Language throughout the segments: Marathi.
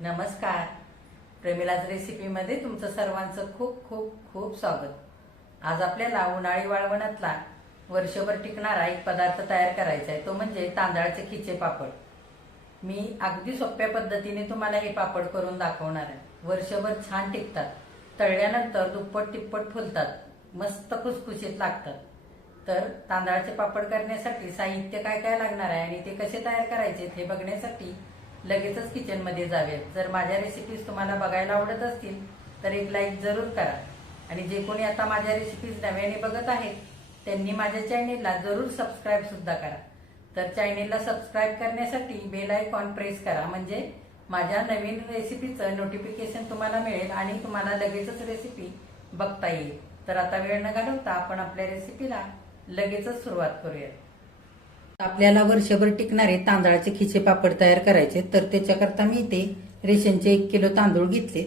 नमस्कार. प्रेमिलाज रेसिपीमध्ये तुमचं सर्वांचं खूप खूप खूप स्वागत. आज आपल्याला उन्हाळी वाळवणातला वर्षभर टिकणारा एक पदार्थ तयार करायचा आहे. तो म्हणजे तांदळाचे खिचे पापड. मी अगदी सोप्या पद्धतीने तुम्हाला हे पापड करून दाखवणार आहे. वर्षभर छान टिकतात. तळल्यानंतर दुप्पट तिप्पट फुलतात. मस्त खुसखुशीत लागतात. तर तांदळाचे पापड करण्यासाठी साहित्य काय काय लागणार आहे आणि ते कसे तयार करायचे हे बघण्यासाठी लगेचच किचनमध्ये जावेत जर माझ्या रेसिपीज तुम्हाला बघायला आवडत असतील तर एक लाईक जरूर करा. आणि जे कोणी आता माझ्या रेसिपीज नव्याने बघत आहेत त्यांनी माझ्या चॅनेलला जरूर सबस्क्राईब सुद्धा करा. तर चॅनेलला सबस्क्राईब करण्यासाठी बेल आयकॉन प्रेस करा. म्हणजे माझ्या नवीन रेसिपीचं नोटिफिकेशन तुम्हाला मिळेल आणि तुम्हाला लगेचच रेसिपी बघता येईल. तर आता वेळ न घालवता आपण आपल्या रेसिपीला लगेचच सुरुवात करूयात. आपल्याला वर्षभर टिकणारे तांदळाचे खिचे पापड तयार करायचे तर त्याच्याकरता मी इथे रेशनचे एक किलो तांदूळ घेतले.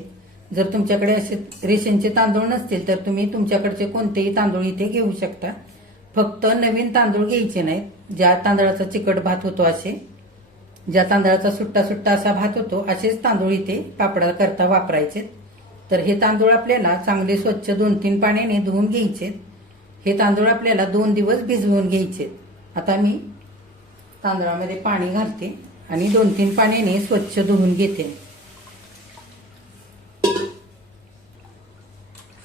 जर तुमच्याकडे असे रेशनचे तांदूळ नसतील तर तुम्ही तुमच्याकडचे कोणतेही तांदूळ इथे घेऊ शकता. फक्त नवीन तांदूळ घ्यायचे नाहीत ज्या तांदळाचा चिकट भात होतो असे. ज्या तांदळाचा सुट्टा सुट्टा असा भात होतो असेच तांदूळ इथे पापडाकरता वापरायचे तर हे तांदूळ आपल्याला चांगले स्वच्छ दोन तीन पाण्याने धुवून घ्यायचे हे तांदूळ आपल्याला दोन दिवस भिजवून घ्यायचे आता मी तांदळामध्ये पाणी घालते आणि दोन तीन पाण्याने स्वच्छ धुवून घेते.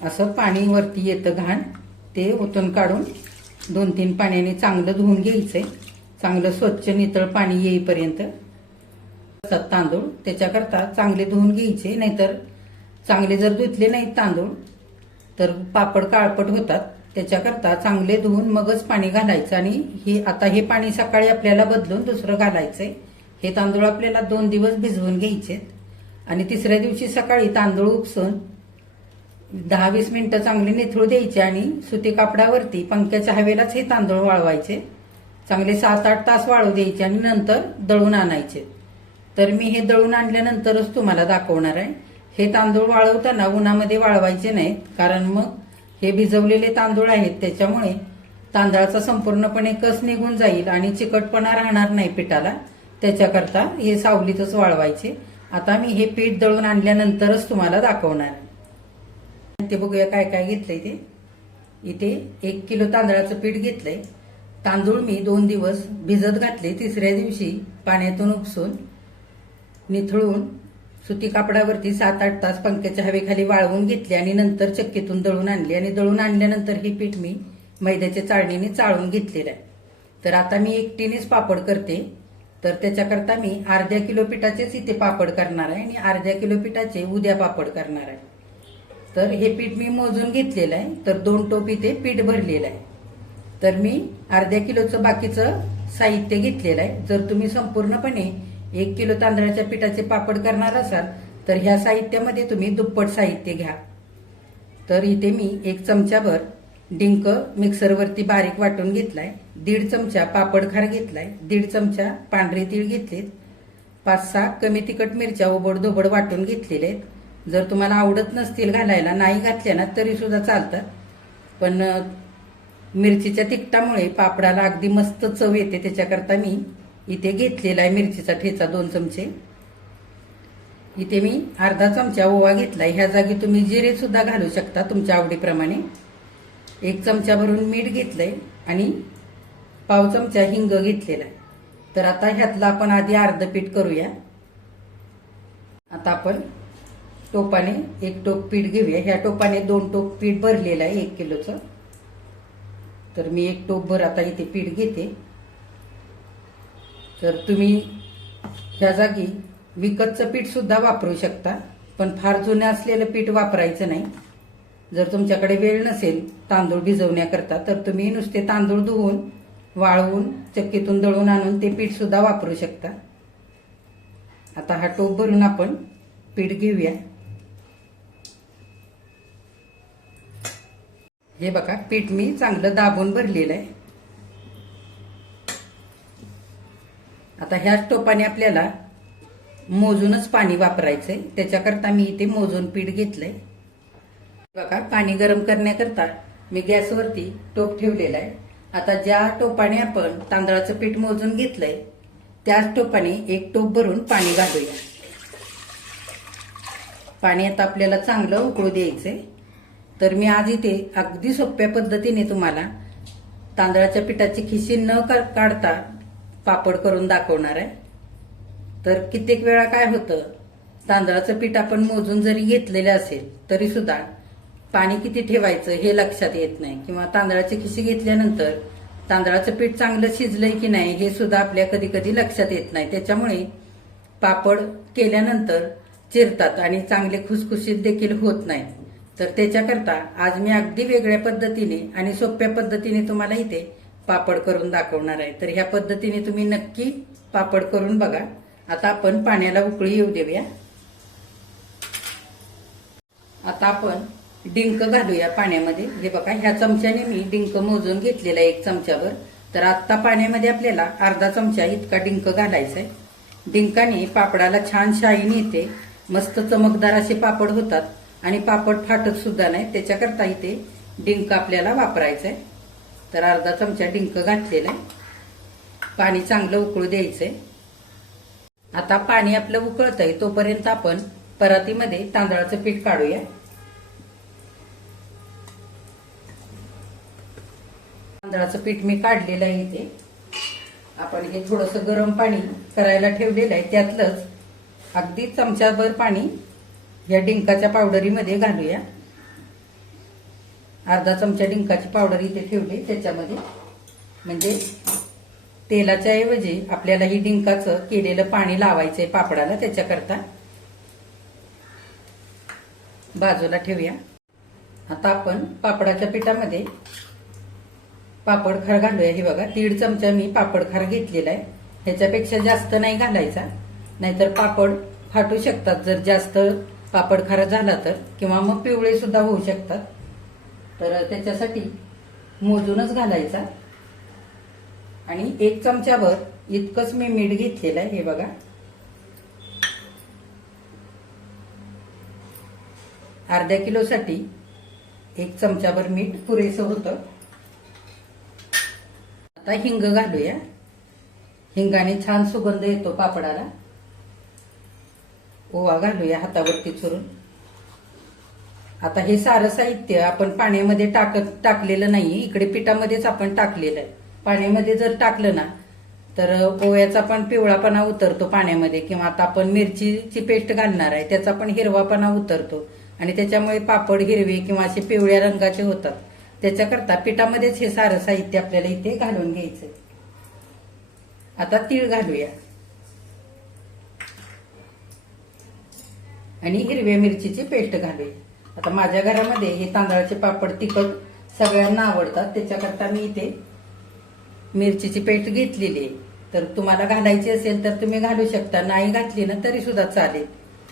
असं पाणी वरती येतं घाण ते ओतून काढून दोन तीन पाण्याने चांगलं धुवून घ्यायचंय. चांगलं स्वच्छ नितळ पाणी येईपर्यंत असतात तांदूळ. त्याच्याकरता चांगले धुवून घ्यायचे नाहीतर चांगले जर धुतले नाहीत तांदूळ तर पापड काळपट होतात. त्याच्याकरता चांगले धुवून मगच पाणी घालायचं आणि हे आता हे पाणी सकाळी आपल्याला बदलून दुसरं घालायचंय. हे तांदूळ आपल्याला दोन दिवस भिजवून घ्यायचे आणि तिसऱ्या दिवशी सकाळी तांदूळ उपसून दहा वीस मिनिटं चांगले निथळू द्यायचे आणि सुती कापडावरती पंख्याच्या हवेलाच हे तांदूळ वाळवायचे. चांगले सात आठ तास वाळू द्यायचे आणि नंतर दळून आणायचे. तर मी हे दळून आणल्यानंतरच तुम्हाला दाखवणार आहे. हे तांदूळ वाळवताना उन्हामध्ये वाळवायचे नाहीत कारण मग हे भिजवलेले तांदूळ आहेत त्याच्यामुळे तांदळाचा संपूर्णपणे कस निघून जाईल आणि चिकटपणा राहणार नाही पिठाला त्याच्याकरता हे सावलीतच वाळवायचे. आता मी हे पीठ दळून आणल्यानंतरच तुम्हाला दाखवणार आहे. ते बघूया काय काय घेतलंय ते. इथे एक किलो तांदळाचं पीठ घेतलंय. तांदूळ मी दोन दिवस भिजत घातले तिसऱ्या दिवशी पाण्यातून उपसून निथळून सुती कापडावरती सात आठ तास पंख्याच्या हवेखाली वाळवून घेतली आणि नंतर चक्कीतून दळून आणली. आणि दळून आणल्यानंतर हे पीठ मी मैद्याच्या चाळणीने चाळून घेतलेलं आहे. तर आता मी एकटीनेच पापड करते. तर त्याच्याकरता मी अर्ध्या किलो पिठाचेच इथे पापड करणार आहे आणि अर्ध्या किलो पिठाचे उद्या पापड करणार आहे. तर हे पीठ मी मोजून घेतलेलं आहे. तर दोन टोप इथे पीठ भरलेलं आहे. तर मी अर्ध्या किलोचं बाकीचं साहित्य घेतलेलं आहे. जर तुम्ही संपूर्णपणे एक किलो तांदळाच्या पिठाचे पापड करणार असाल तर ह्या साहित्यामध्ये तुम्ही दुप्पट साहित्य घ्या. तर इथे मी एक चमच्याभर डिंक मिक्सरवरती बारीक वाटून घेतलाय दीड चमचा पापड खार घेतलाय दीड चमचा पांढरे तीळ घेतलेत पाच सहा कमी तिखट मिरच्या ओबड धोबड वाटून घेतलेले आहेत जर तुम्हाला आवडत नसतील घालायला नाही घातल्या ना तरी सुद्धा चालतात पण मिरचीच्या तिखटामुळे पापडाला अगदी मस्त चव येते त्याच्याकरता मी इथे घेतलेला आहे मिरचीचा ठेचा दोन चमचे. इथे मी अर्धा चमचा ओवा घेतलाय. ह्या जागी तुम्ही जिरे सुद्धा घालू शकता तुमच्या आवडीप्रमाणे. एक चमचा भरून मीठ घेतलंय आणि पाव चमचा हिंग घेतलेला आहे. तर आता ह्यातलं आपण आधी अर्ध पीठ करूया. आता आपण टोपाने एक टोप पीठ घेऊया. ह्या टोपाने दोन टोप पीठ भरलेलं आहे एक किलोचं. तर मी एक टोप भर आता इथे पीठ घेते. तर तुम्ही ह्या जागी विकतचं पीठ सुद्धा वापरू शकता पण फार जुनं असलेलं पीठ वापरायचं नाही. जर तुमच्याकडे वेळ नसेल तांदूळ भिजवण्याकरता तर तुम्ही नुसते तांदूळ धुवून वाळवून चक्कीतून दळून आणून ते पीठ सुद्धा वापरू शकता. आता हा टोप भरून आपण पीठ घेऊया. हे बघा पीठ मी चांगलं दाबून भरलेलं आहे. आता ह्याच टोपाने आपल्याला मोजूनच पाणी वापरायचंय. त्याच्याकरता मी इथे मोजून पीठ घेतलंय. बघा पाणी गरम करण्याकरता मी गॅसवरती टोप ठेवलेला आहे. आता ज्या टोपाने आपण तांदळाचं पीठ मोजून घेतलंय त्याच टोपाने एक टोप भरून पाणी घालूया. पाणी आता आपल्याला चांगलं उकळू द्यायचंय. तर मी आज इथे अगदी सोप्या पद्धतीने तुम्हाला तांदळाच्या पिठाची खिशी न का- काढता पापड करून दाखवणार आहे. तर कित्येक वेळा काय होतं तांदळाचं पीठ आपण मोजून जरी घेतलेलं असेल तरी सुद्धा पाणी किती ठेवायचं हे लक्षात येत नाही. किंवा तांदळाची खिशी घेतल्यानंतर तांदळाचं पीठ चांगलं शिजलंय की नाही हे सुद्धा आपल्या कधी कधी लक्षात येत नाही. त्याच्यामुळे पापड केल्यानंतर चिरतात आणि चांगले खुसखुशीत देखील होत नाही. तर त्याच्याकरता आज मी अगदी वेगळ्या पद्धतीने आणि सोप्या पद्धतीने तुम्हाला इथे पापड करून दाखवणार आहे. तर ह्या पद्धतीने तुम्ही नक्की पापड करून बघा. आता आपण पाण्याला उकळी येऊ देऊया. आता आपण डिंक घालूया पाण्यामध्ये. हे बघा ह्या चमच्याने मी डिंक मोजून घेतलेला आहे एक चमच्यावर. तर आत्ता पाण्यामध्ये आपल्याला अर्धा चमचा इतका डिंक घालायचा आहे. डिंकाने पापडाला छान शाईन येते. मस्त चमकदार असे पापड होतात. आणि पापड फाटत सुद्धा नाही. त्याच्याकरता इथे डिंक आपल्याला वापरायचं आहे. तर अर्धा चमचा डिंक घातलेला आहे. पाणी चांगलं उकळू द्यायचंय. आता पाणी आपलं उकळत आहे तोपर्यंत आपण परातीमध्ये तांदळाचं पीठ काढूया. तांदळाचं पीठ मी काढलेलं आहे इथे. आपण हे थोडस गरम पाणी करायला ठेवलेलं आहे. त्यातलंच अगदी चमच्याभर पाणी या डिंकाच्या पावडरीमध्ये घालूया. अर्धा चमचा डिंकाची पावडर इथे ठेवली त्याच्यामध्ये. म्हणजे तेलाच्या ऐवजी आपल्याला ही डिंकाचं केलेलं पाणी लावायचंय पापडाला त्याच्याकरता. बाजूला ठेवूया. आता आपण पापडाच्या पिठामध्ये पापड खार घालूया. हे बघा दीड चमचा मी पापड खार घेतलेला आहे. ह्याच्यापेक्षा जास्त नाही घालायचा. नाहीतर पापड फाटू शकतात. जर जास्त पापड खारा झाला तर किंवा मग पिवळे सुद्धा होऊ शकतात. तर त्याच्यासाठी मोजूनच घालायचा. आणि एक चमच्यावर इतकंच मी मीठ घेतलेलं आहे हे बघा. अर्ध्या किलोसाठी एक चमच्याभर मीठ पुरेसं होतं. आता हिंग घालूया. हिंगाने छान सुगंध येतो पापडाला. ओवा घालूया हातावरती चुरून. आता हे सारं साहित्य आपण पाण्यामध्ये टाकत टाकलेलं नाही. इकडे पिठामध्येच आपण टाकलेलं आहे. पाण्यामध्ये जर टाकलं ना तर ओव्याचा पण पिवळापणा उतरतो पाण्यामध्ये. किंवा आता आपण मिरचीची पेस्ट घालणार आहे त्याचा पण हिरवापणा उतरतो. आणि त्याच्यामुळे पापड हिरवे किंवा असे पिवळ्या रंगाचे होतात. त्याच्याकरता पिठामध्येच हे सारं साहित्य आपल्याला इथे घालून घ्यायचं आता तीळ घालूया. आणि हिरव्या मिरचीची पेस्ट घालूया. आता माझ्या घरामध्ये हे तांदळाचे पापड तिखट सगळ्यांना आवडतात. त्याच्याकरता मी इथे मिरचीची पेस्ट घेतलेली आहे. तर तुम्हाला घालायची असेल तर तुम्ही घालू शकता. नाही घातली ना तरी सुद्धा चालेल.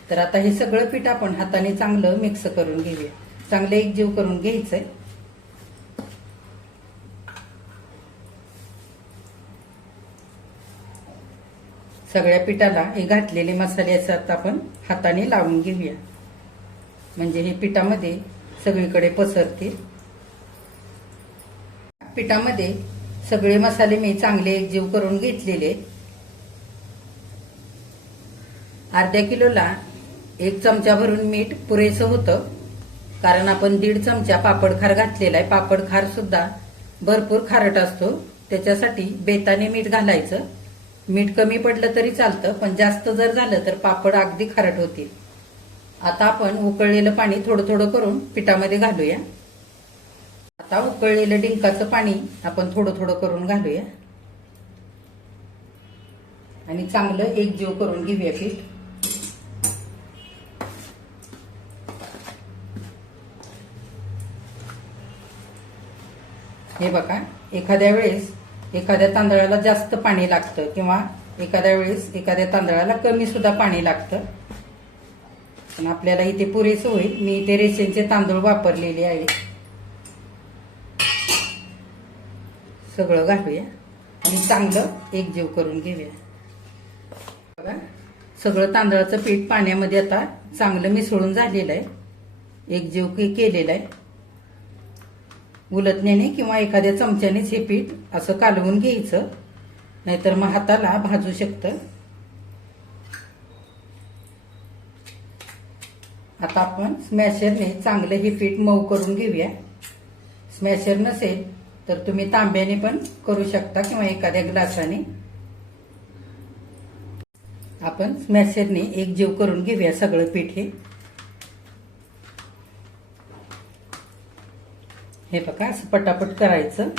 तर आता हे सगळं पीठ आपण हाताने चांगलं मिक्स करून घेऊया. चांगलं एकजीव करून घ्यायचंय. सगळ्या पिठाला हे घातलेले मसाले असतात आपण हाताने लावून घेऊया. म्हणजे हे पिठामध्ये सगळीकडे पसरतील. पिठामध्ये सगळे मसाले मी चांगले एकजीव करून घेतलेले. अर्ध्या किलोला एक चमचा भरून मीठ पुरेसं होतं कारण आपण दीड चमचा पापड खार घातलेला आहे. पापड खार सुद्धा भरपूर खारट असतो. त्याच्यासाठी बेताने मीठ घालायचं. मीठ कमी पडलं तरी चालतं पण जास्त जर झालं तर पापड अगदी खारट होतील. आता आपण उकळलेलं पाणी थोडं थोडं करून पिठामध्ये घालूया. आता उकळलेलं डिंकाचं पाणी आपण थोडं थोडं करून घालूया. आणि चांगलं एकजीव करून घेऊया पीठ. हे बघा एखाद्या वेळेस एखाद्या तांदळाला जास्त पाणी लागतं किंवा एखाद्या वेळेस एखाद्या तांदळाला कमी सुद्धा पाणी लागतं. पण आपल्याला इथे पुरेसं होईल. मी इथे रेशनचे तांदूळ वापरलेले आहेत सगळं घालूया. आणि चांगलं एकजीव करून घेऊया. बघा सगळं तांदळाचं पीठ पाण्यामध्ये आता चांगलं मिसळून झालेलं आहे. एकजीव केलेलं आहे. उलटण्याने किंवा एखाद्या चमच्यानेच हे पीठ असं कालवून घ्यायचं. नाहीतर मग हाताला भाजू शकतं. आता आपण स्मॅशरने चांगलं हे पीठ मऊ करून घेऊया. स्मॅशर नसेल तर तुम्ही तांब्याने पण करू शकता किंवा एखाद्या ग्लासाने. आपण स्मॅशरने एक जीव करून घेऊया सगळं पीठ हे. हे बघा असं पटापट करायचं.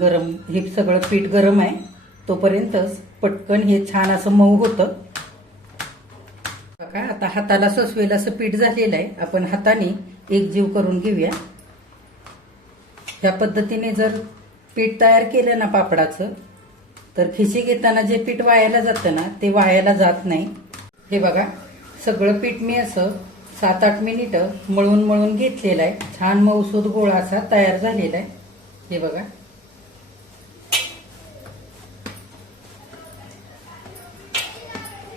गरम हे सगळं पीठ गरम आहे. तोपर्यंतच पटकन हे छान असं मऊ होतं. हाताला सोसवेल असं पीठ झालेलं आहे. आपण हाताने एक जीव करून घेऊया. ह्या पद्धतीने जर पीठ तयार केलं ना पापडाचं तर खिशी घेताना जे पीठ वायाला जातं ना ते वायाला जात नाही. हे बघा सगळं पीठ मी असं सात आठ मिनिटं मळून मळून घेतलेलं आहे. छान मऊसूद गोळा असा तयार झालेला आहे. हे बघा.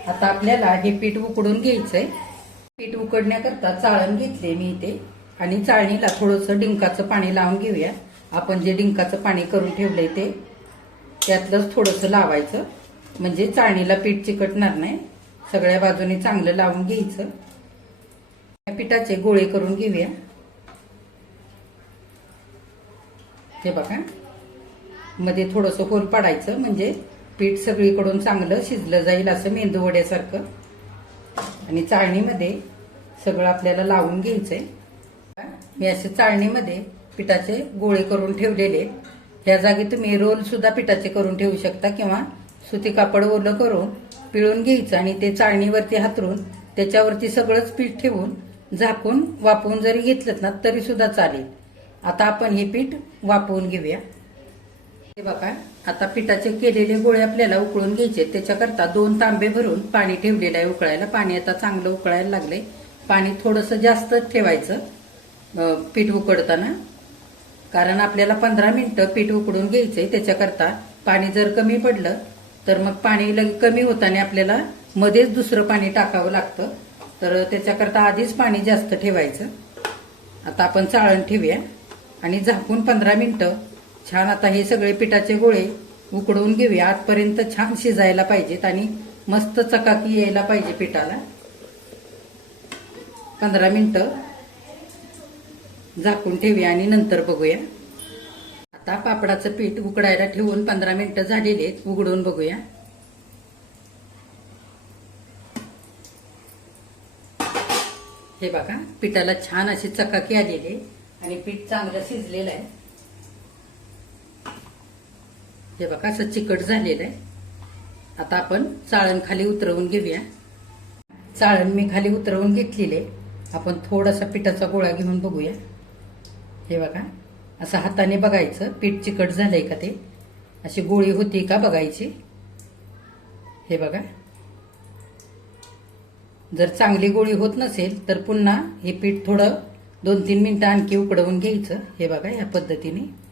आता आपल्याला हे पीठ उकडून घ्यायचंय. पीठ उकडण्याकरता चाळण घेतले मी इथे. आणि चाळणीला थोडंसं डिंकाचं पाणी लावून घेऊया. आपण जे डिंकाचं पाणी करून ठेवलंय ते त्यातलंच थोडंसं लावायचं. म्हणजे चाळणीला पीठ चिकटणार नाही. सगळ्या बाजूने चांगलं लावून घ्यायचं. या पिठाचे गोळे करून घेऊया. हे बघा. मध्ये थोडंसं होल पाडायचं. म्हणजे पीठ सगळीकडून चांगलं शिजलं जाईल असं मेंदू वड्यासारखं आणि चाळणीमध्ये सगळं आपल्याला लावून घ्यायचंय. मी असे चाळणीमध्ये पिठाचे गोळे करून ठेवलेले. ह्या जागी तुम्ही रोल सुद्धा पिठाचे करून ठेवू शकता किंवा सुती कापड ओलं करून पिळून घ्यायचं आणि ते चाळणीवरती हातरून त्याच्यावरती सगळंच पीठ ठेवून झाकून वापवून जरी घेतलं ना तरी सुद्धा चालेल. आता आपण हे पीठ वापवून घेऊया. हे बघा आता पिठाचे केलेले गोळे आपल्याला उकळून घ्यायचे. त्याच्याकरता दोन तांबे भरून पाणी ठेवलेलं आहे उकळायला. पाणी आता चांगलं उकळायला लागले पाणी थोडंसं जास्त ठेवायचं पीठ उकडताना. कारण आपल्याला पंधरा मिनिटं पीठ उकडून घ्यायचंय. त्याच्याकरता पाणी जर कमी पडलं तर मग पाणी लगे कमी होताना आपल्याला मध्येच दुसरं पाणी टाकावं लागतं. तर त्याच्याकरता आधीच पाणी जास्त ठेवायचं. आता आपण चाळण ठेवूया. आणि झाकून पंधरा मिनिटं छान आता हे सगळे पिठाचे गोळे उकडवून घेऊया. आतपर्यंत छान शिजायला पाहिजेत आणि मस्त चकाकी यायला पाहिजे पिठाला. पंधरा मिनटं झाकून ठेवूया आणि नंतर बघूया. आता पापडाचं पीठ उकडायला ठेवून पंधरा मिनटं झालेली आहेत. उघडून बघूया. हे बघा पिठाला छान अशी चकाकी आलेली आहे आणि पीठ चांगलं शिजलेलं आहे. हे बघा असं चिकट झालेलं आहे. आता आपण चाळण खाली उतरवून घेऊया. चाळण मी खाली उतरवून घेतलेले. आपण थोडासा पिठाचा गोळा घेऊन बघूया. हे बघा असं हाताने बघायचं. पीठ चिकट झालंय का ते? अशी गोळी होती का बघायची? हे बघा. जर चांगली गोळी होत नसेल तर पुन्हा हे पीठ थोडं दोन तीन मिनटं आणखी उकडवून घ्यायचं. हे बघा या पद्धतीने.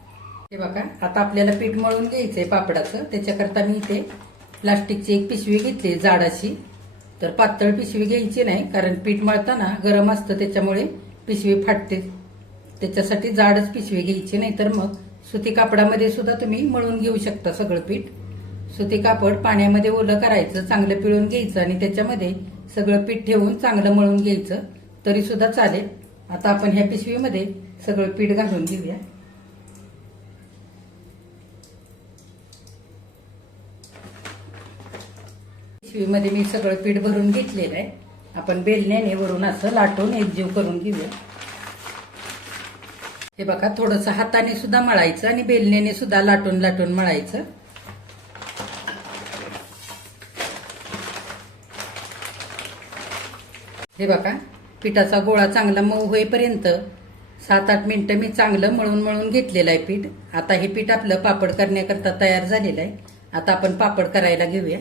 हे बघा आता आपल्याला पीठ मळून घ्यायचंय पापडाचं. त्याच्याकरता मी इथे प्लास्टिकची एक पिशवी घेतली जाडाची तर पातळ पिशवी घ्यायची नाही कारण पीठ मळताना गरम असतं त्याच्यामुळे पिशवी फाटते. त्याच्यासाठी जाडच पिशवी घ्यायची नाही तर मग सुती कापडामध्ये सुद्धा तुम्ही मळून घेऊ शकता सगळं पीठ. सुती कापड पाण्यामध्ये ओलं करायचं चांगलं पिळून घ्यायचं आणि त्याच्यामध्ये सगळं पीठ ठेवून चांगलं मळून घ्यायचं. तरी सुद्धा चालेल. आता आपण ह्या पिशवीमध्ये सगळं पीठ घालून घेऊया. पिशवीमध्ये मी सगळं पीठ भरून घेतलेलं आहे. आपण बेलण्याने वरून असं लाटून एकजीव करून घेऊया. हे बघा थोडंसं हाताने सुद्धा मळायचं आणि बेलण्याने सुद्धा लाटून लाटून मळायचं. हे बघा पिठाचा गोळा चांगला मऊ होईपर्यंत सात आठ मिनटं मी चांगलं मळून मळून घेतलेलं आहे पीठ. आता हे पीठ आपलं पापड करण्याकरता तयार झालेलं आहे. आता आपण पापड करायला घेऊया.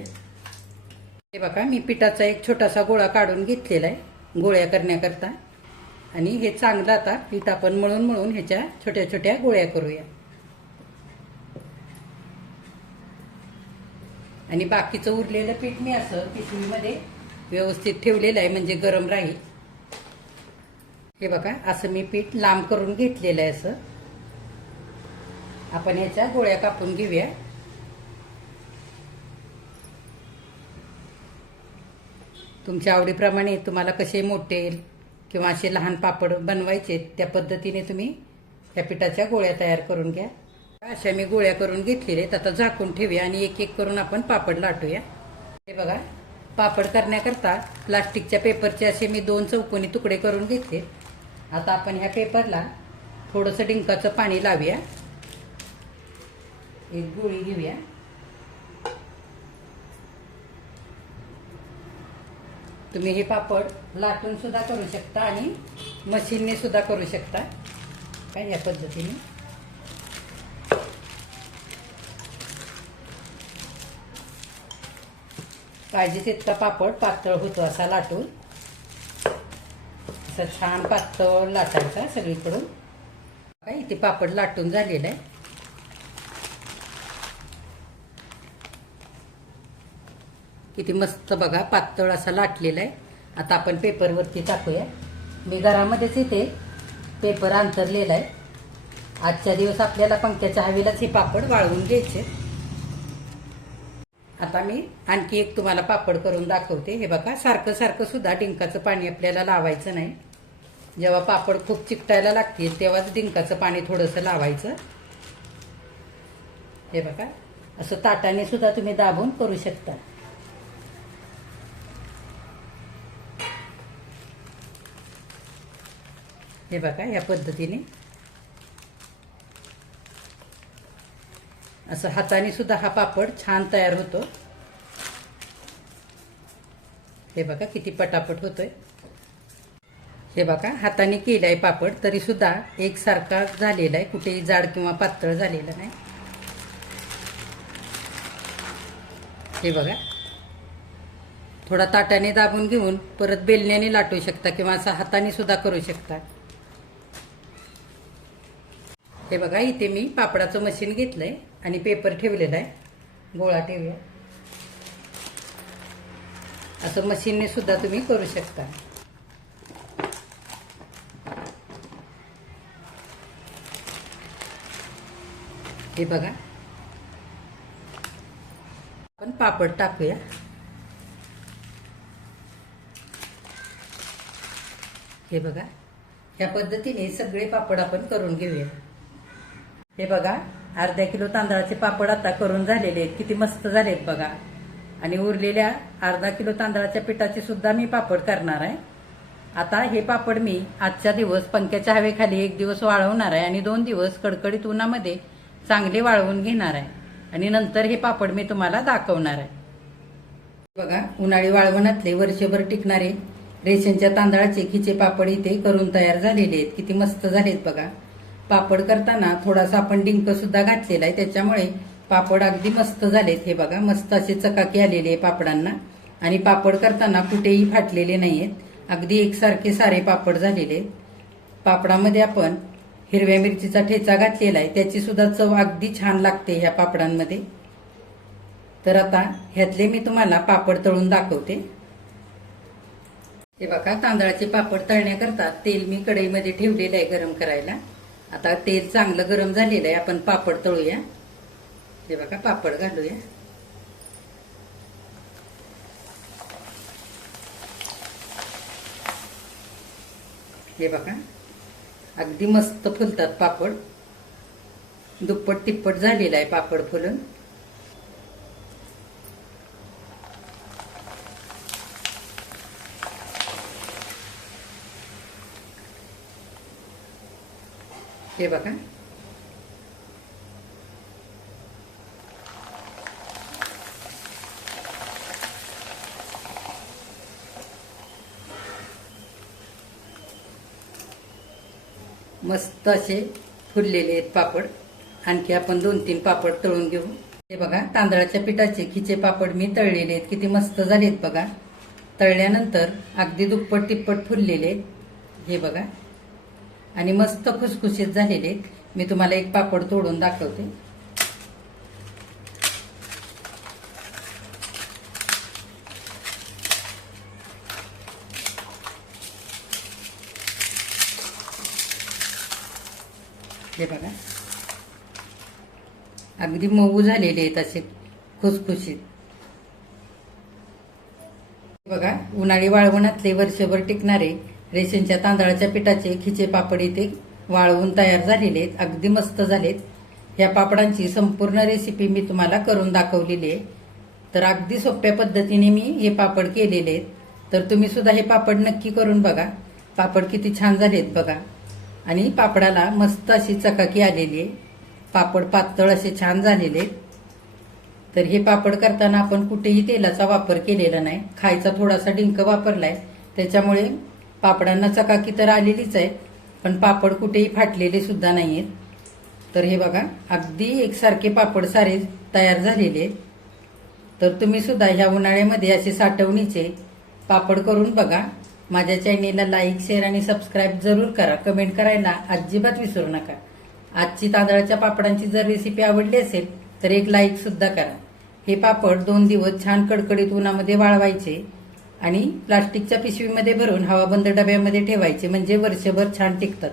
हे बघा मी पिठाचा एक छोटासा गोळा काढून घेतलेला आहे गोळ्या करण्याकरता. आणि हे चांगलं आता पीठ आपण मळून मळून ह्याच्या छोट्या छोट्या गोळ्या करूया. आणि बाकीचं उरलेलं पीठ मी असं पिशवीमध्ये व्यवस्थित ठेवलेलं आहे म्हणजे गरम राहील. हे बघा असं मी पीठ लांब करून घेतलेलं आहे असं. आपण ह्याच्या गोळ्या कापून घेऊया. तुमच्या आवडीप्रमाणे तुम्हाला कसे मोठे किंवा असे लहान पापड बनवायचे त्या पद्धतीने तुम्ही या पिठाच्या गोळ्या तयार करून घ्या. अशा मी गोळ्या करून घेतलेल्या आहेत. आता झाकून ठेवूया आणि एक एक करून आपण पापड लाटूया. हे बघा पापड करण्याकरता प्लास्टिकच्या पेपरचे असे मी दोन चौकोनी तुकडे करून घेतले. आता आपण ह्या पेपरला थोडंसं डिंकाचं पाणी लावूया. एक गोळी घेऊया. तुम्ही हे पापड लाटून सुद्धा करू शकता आणि मशीनने सुद्धा करू शकता. काय या पद्धतीने? पाहिजे तितका पापड पातळ होतो असा लाटून. असा छान पातळ लाटायचा सगळीकडून. काय इथे पापड लाटून झालेला आहे. किती मस्त बघा पातळ असा लाटलेला आहे. आता आपण पेपरवरती टाकूया. मी घरामध्येच इथे पेपर अंतरलेला आहे. आजच्या दिवस आपल्याला पंख्याच्या हवेलाच हे पापड वाळवून घ्यायचे. आता मी आणखी एक तुम्हाला पापड करून दाखवते. हे बघा सारखं सारखं सुद्धा डिंकाचं पाणी आपल्याला लावायचं नाही. जेव्हा पापड खूप चिकटायला लागतील तेव्हाच डिंकाचं पाणी थोडंसं लावायचं. हे बघा असं ताटाने सुद्धा तुम्ही दाबून करू शकता. हे बघा या पद्धतीने. असं हाताने सुद्धा हा पापड छान तयार होतो. हे बघा किती पटापट होतोय. हे बघा हाताने केलाय पापड तरी सुद्धा एकसारखा झालेला आहे कुठेही जाड किंवा पातळ झालेला नाही. हे बघा. थोडा ताटाने दाबून घेऊन परत बेलण्याने लाटू शकता किंवा असं हाताने सुद्धा करू शकता. हे बघा इथे मी पापडाचं मशीन घेतलंय आणि पेपर ठेवलेला आहे. गोळा ठेवूया. असं मशीनने सुद्धा तुम्ही करू शकता. हे बघा. आपण पापड टाकूया. हे बघा. ह्या पद्धतीने सगळे पापड आपण करून घेऊया. हे बघा अर्ध्या किलो तांदळाचे पापड आता करून झालेले आहेत. किती मस्त झालेत बघा. आणि उरलेल्या अर्धा किलो तांदळाच्या पिठाचे सुद्धा मी पापड करणार आहे. आता हे पापड मी आजच्या दिवस पंख्याच्या हवेखाली एक दिवस वाळवणार आहे आणि दोन दिवस कडकडीत उन्हामध्ये चांगले वाळवून घेणार आहे. आणि नंतर हे पापड मी तुम्हाला दाखवणार आहे. बघा उन्हाळी वाळवणातले वर्षभर टिकणारे रेशनच्या तांदळाचे खिचे पापड इथे करून तयार झालेले आहेत. किती मस्त झालेत बघा. पापड करताना थोडासा आपण डिंक सुद्धा घातलेला आहे. त्याच्यामुळे पापड अगदी मस्त झालेत. हे बघा मस्त असे चकाकी आलेले आहे पापडांना. आणि पापड करताना कुठेही फाटलेले नाहीयेत. अगदी एकसारखे सारे पापड झालेले पापडामध्ये आपण हिरव्या मिरचीचा ठेचा घातलेला आहे. त्याची सुद्धा चव अगदी छान लागते ह्या पापडांमध्ये. तर आता ह्यातले मी तुम्हाला पापड तळून दाखवते. हे बघा तांदळाचे पापड तळण्याकरता तेल मी कढईमध्ये ठेवलेलं आहे गरम करायला. आता तेल चांगलं गरम झालेलं आहे आपण पापड तळूया. हे बघा पापड घालूया. हे बघा अगदी मस्त फुलतात पापड. दुप्पट तिप्पट झालेला आहे पापड फुलून. हे बघा. मस्त असे फुललेले आहेत पापड. आणखी आपण दोन तीन पापड तळून घेऊ. हे बघा तांदळाच्या पिठाचे खिचे पापड मी तळलेले आहेत. किती मस्त झालेत बघा. तळल्यानंतर अगदी दुप्पट तिप्पट फुललेले आहेत. हे बघा. आणि मस्त खुसखुशीत झालेले आहेत. मी तुम्हाला एक पापड तोडून दाखवते. हे बघा. अगदी मऊ झालेले आहेत असे खुसखुशीत. बघा उन्हाळी वाळवणातले वर्षभर टिकणारे रेशनच्या तांदळाच्या पिठाचे खिचे पापड इथे वाळवून तयार झालेले आहेत. अगदी मस्त झालेत. या पापडांची संपूर्ण रेसिपी मी तुम्हाला करून दाखवलेली आहे. तर अगदी सोप्या पद्धतीने मी हे पापड केलेले आहेत. तर तुम्ही सुद्धा हे पापड नक्की करून बघा. पापड किती छान झालेत बघा. आणि पापडाला मस्त अशी चकाकी आलेली आहे. पापड पातळ असे छान झालेले आहेत. तर हे पापड करताना आपण कुठेही तेलाचा वापर केलेला नाही. खायचा थोडासा डिंक वापरलाय. त्याच्यामुळे पापडांना चकाकी तर आलेलीच आहे पण पापड कुठेही फाटलेले सुद्धा नाही आहेत तर हे बघा अगदी एकसारखे पापड सारे तयार झालेले आहेत. तर तुम्ही सुद्धा ह्या उन्हाळ्यामध्ये असे साठवणीचे पापड करून बघा. माझ्या चॅनेलला लाईक शेअर आणि सबस्क्राईब जरूर करा. कमेंट करायला अजिबात विसरू नका. आजची तांदळाच्या पापडांची जर रेसिपी आवडली असेल तर एक लाईक सुद्धा करा. हे पापड दोन दिवस छान कडकडीत उन्हामध्ये वाळवायचे. आणि प्लास्टिकच्या पिशवीमध्ये भरून हवाबंद डब्यामध्ये ठेवायचे म्हणजे वर्षभर छान टिकतात.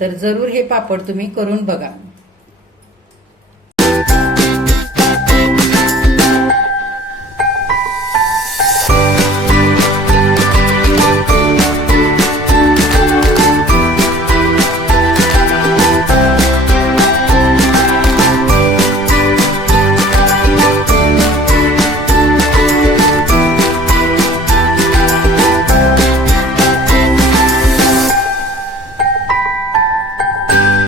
तर जरूर हे पापड तुम्ही करून बघा.